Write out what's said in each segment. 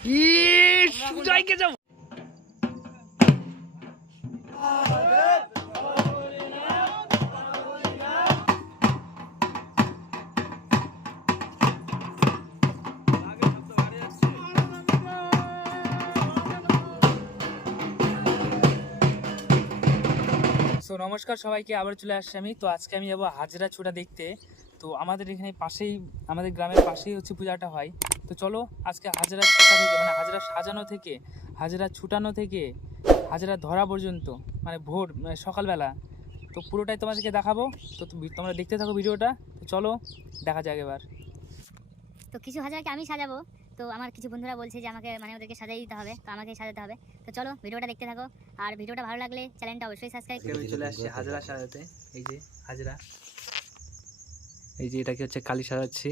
So নমস্কার সবাইকে আবার চলে আসছি আমি। তো আজকে আমি যাব হাজরা ছোটা দেখতে। তো আমাদের এখানে পাশেই আমাদের গ্রামের পাশেই হচ্ছে পূজাটা হয়। তো চলো আজকে হাজরা ছুটা থেকে মানে হাজরা সাজানো থেকে হাজরা ছুটানো থেকে হাজরা ধরা পর্যন্ত মানে ভোর মানে সকালবেলা তো পুরোটাই তোমাদেরকে দেখাবো। তো তোমরা দেখতে থাকো ভিডিওটা তো চলো দেখা যাক এবার। তো কিছু হাজারকে আমি সাজাবো। তো আমার কিছু বন্ধুরা বলছে যে আমাকে মানে ওদেরকে সাজাই দিতে হবে তো আমাকে সাজাতে হবে। তো চলো ভিডিওটা দেখতে থাকো। আর ভিডিওটা ভালো লাগলে চ্যানেলটা অবশ্যই সাবস্ক্রাইব আমি চলে আসছে হাজরা সাজাতে এই যে হাজরা। এই যে এটাকে হচ্ছে কালী সাজাচ্ছি।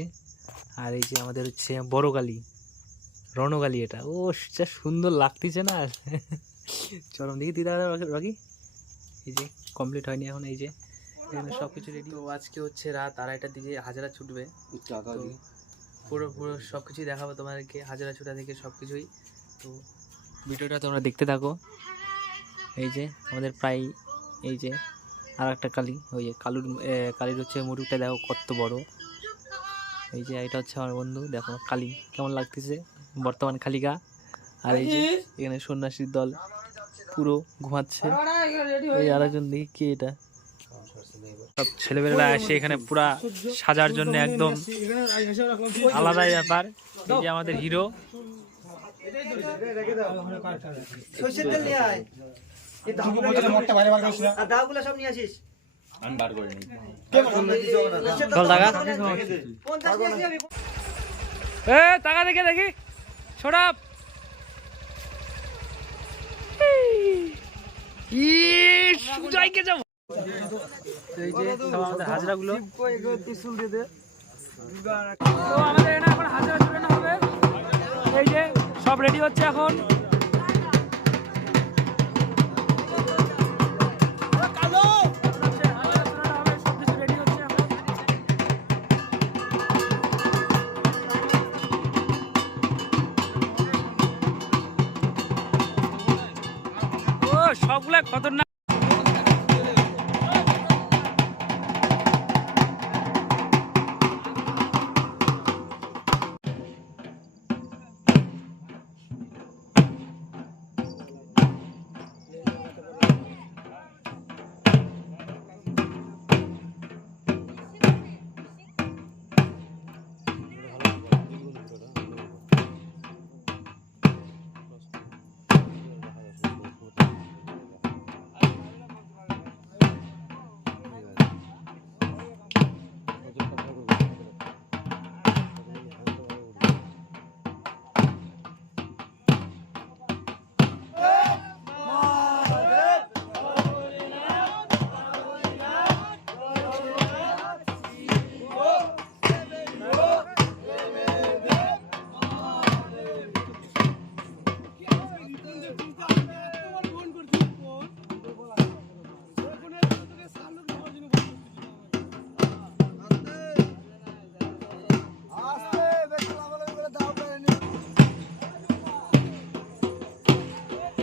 আর এই যে আমাদের হচ্ছে বড় কালী রণকালী এটা। ও যা সুন্দর লাগতেছে না। চরম দেখি দিদা রকি এই যে কমপ্লিট হয়নি এখন এই যে। এখানে সব কিছু রেডি তো আজকে হচ্ছে রাত আড়াইটার দিকে হাজারা ছুটবে। পুরো পুরো সব কিছুই দেখাবো তোমাদেরকে হাজারা ছুটা থেকে সব কিছুই তো ভিডিওটা তোমরা দেখতে থাকো। এই যে আমাদের প্রায় এই যে আর একটা কালী ওই যে কালুর কালির হচ্ছে মুরুগটা দেখো কত বড়। এই যে এটা হচ্ছে আমার বন্ধু দেখো কালী কেমন লাগতেছে বর্তমান কালিকা আর এই যে এখানে সন্ন্যাসীর দল পুরো ঘুমাচ্ছে। এই আরেকজন দেখি কে এটা। সব ছেলেমেয়েরা এসে এখানে পুরা সাজার জন্য একদম আলাদাই ব্যাপার। এই যে আমাদের হিরো। সব নিয়ে আসিস। আমি বার করে নিই চল এ টাকা দেখে দেখি। আমাদের আমাদের এখানে এখন হাজরা চুরানো হবে। এই যে সব রেডি হচ্ছে এখন।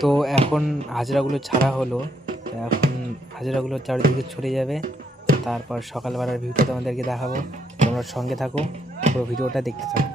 তো এখন হাজরাগুলো ছাড়া হলো। এখন হাজরাগুলো চারিদিকে ছড়ে যাবে। তারপর সকালবেলার ভিউটা তোমাদেরকে দেখাবো। তোমরা সঙ্গে থাকো, পুরো ভিডিওটা দেখতে থাকো।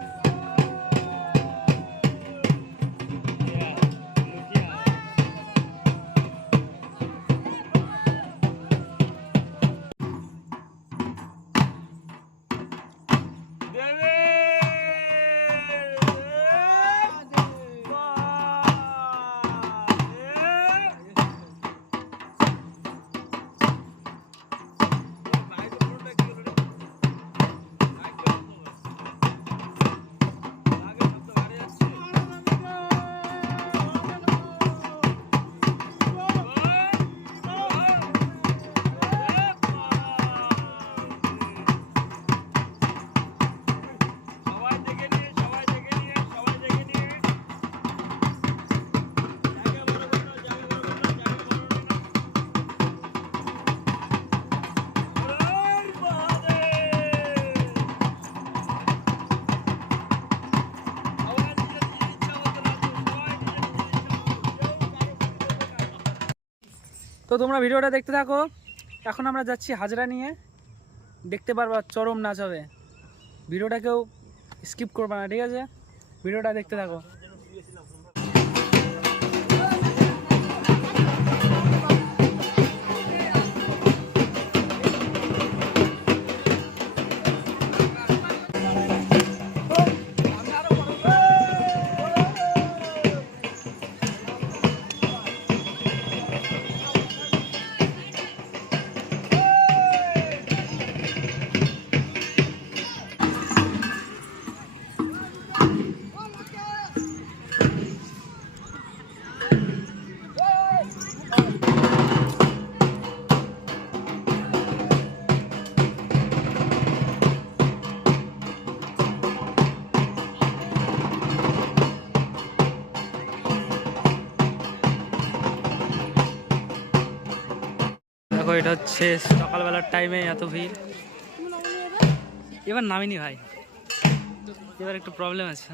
তো তোমরা ভিডিওটা দেখতে থাকো। এখন আমরা যাচ্ছি হাজরা নিয়ে। দেখতে পারবা চরম নাচ হবে। ভিডিওটা কেউ স্কিপ করবা না, ঠিক আছে? ভিডিওটা দেখতে থাকো। এটা হচ্ছে, সকালবেলার টাইমে এত ভিড়। এবার নামিনি ভাই। এবার একটু প্রবলেম আছে।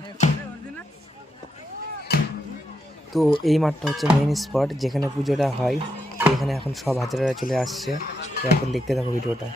তো এই মাঠটা হচ্ছে মেইন স্পট যেখানে পুজোটা হয়, এখানে এখন সব হাজারেরা চলে আসছে। এখন দেখতে থাকো ভিডিওটা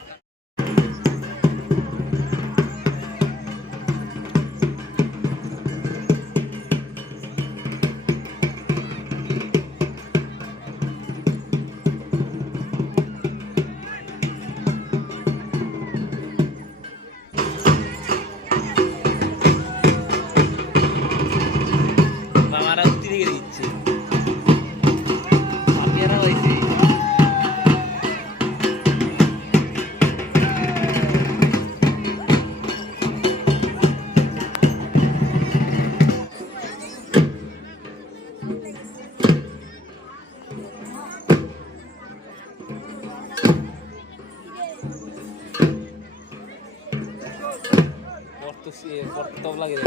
তবলা গেলে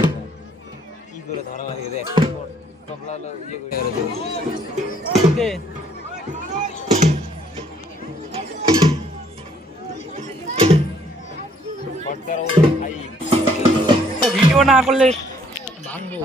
কি করে ধরা লাগে দেখ তবলা ইয়ে করে ভিডিও না করলে ভাঙবো।